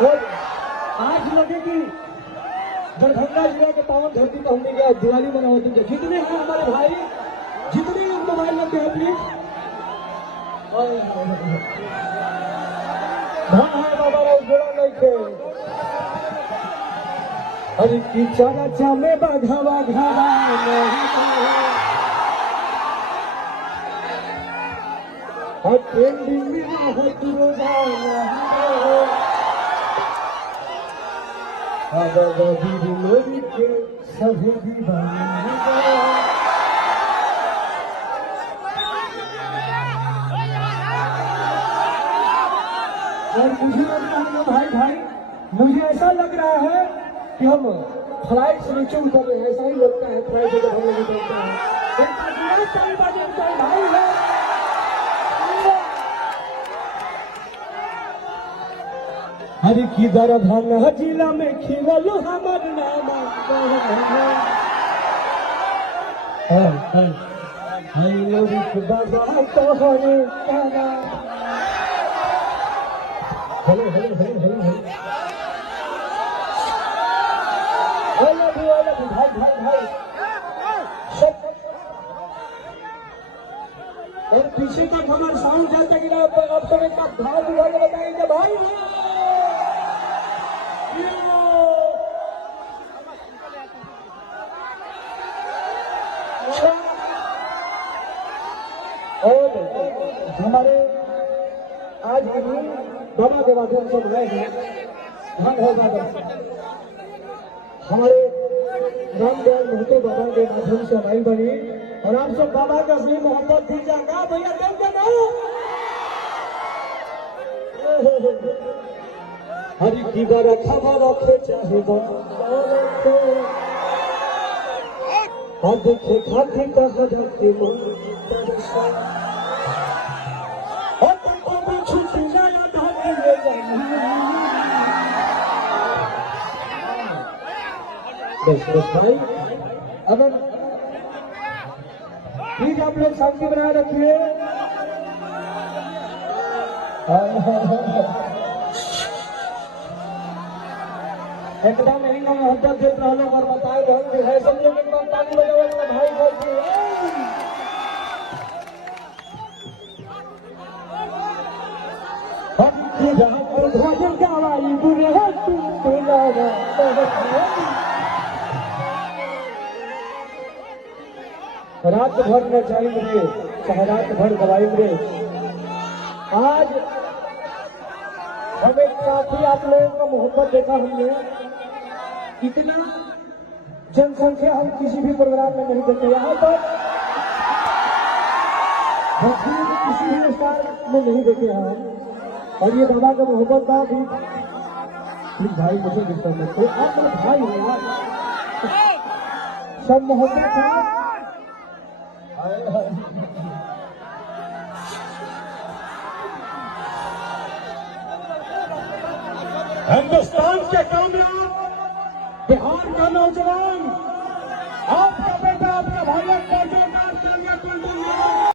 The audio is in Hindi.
और आज लगे कि दरभंगा जिला के पावन धरती पर हमने क्या दिवाली मनाओ तुम जितने हैं हमारे भाई, जितने मोबाइल लगते हैं प्लीज। धन है बाबा जोड़ा नहीं थे। अरे की चारा चामे बाघावा घावा और ट्रेंडिंग में ना हो तुरोगा लोरी के सभी दीवाने और मुझे भाई भाई मुझे ऐसा लग रहा है कि हम फ्लाइट से नीचे उतर रहे हैं। ऐसा ही लगता है फ्लाइट से जब हम लोग उतरते हैं। भाई है हरि की दरभंगा जिला में खिलल हमर नाम हरि लोरिक बाबा तोहरे काना। Hello hello hello hello hello भाई भाई भाई सब और पीछे तक हमारे साउंड जाता कि आप सब एक भाव विभाग बताएंगे भाई और हमारे आज भी बाबा के माध्यम से आए हैं। धन है बाबा हमारे रामदयाल महतो बाबा के माध्यम से हमारी बनी और आप सब बाबा का सही मोहब्बत दी जाएगा भैया देख देना। हरि की बार खबर रखे चाहे और देखे खाते का हजर के मन और तुमको भी छुट्टी लाया भागे भाई। अगर प्लीज आप लोग शांति बनाए रखिए। एकदम नहीं मोहब्बत देख रहा लोग और बताए बहुत है सब लोग एकदम ताली बजाओ भाई भाई भजन गवाई बुरे रात भर न जाएंगे चाहे रात भर गवाएंगे। आज हमें काफी आप लोगों का मोहब्बत देखा हमने। इतना जनसंख्या हम किसी भी प्रोग्राम में नहीं देते। यहाँ पर किसी भी स्टार में नहीं देते हम। और ये बाबा का मोहब्बत का भी प्लीज भाई मुझे डिस्टर्ब मत करो। आप मेरे भाई हो सब मोहब्बत हिंदुस्तान के कामयाब बिहार का नौजवान आपका बेटा आपका भाई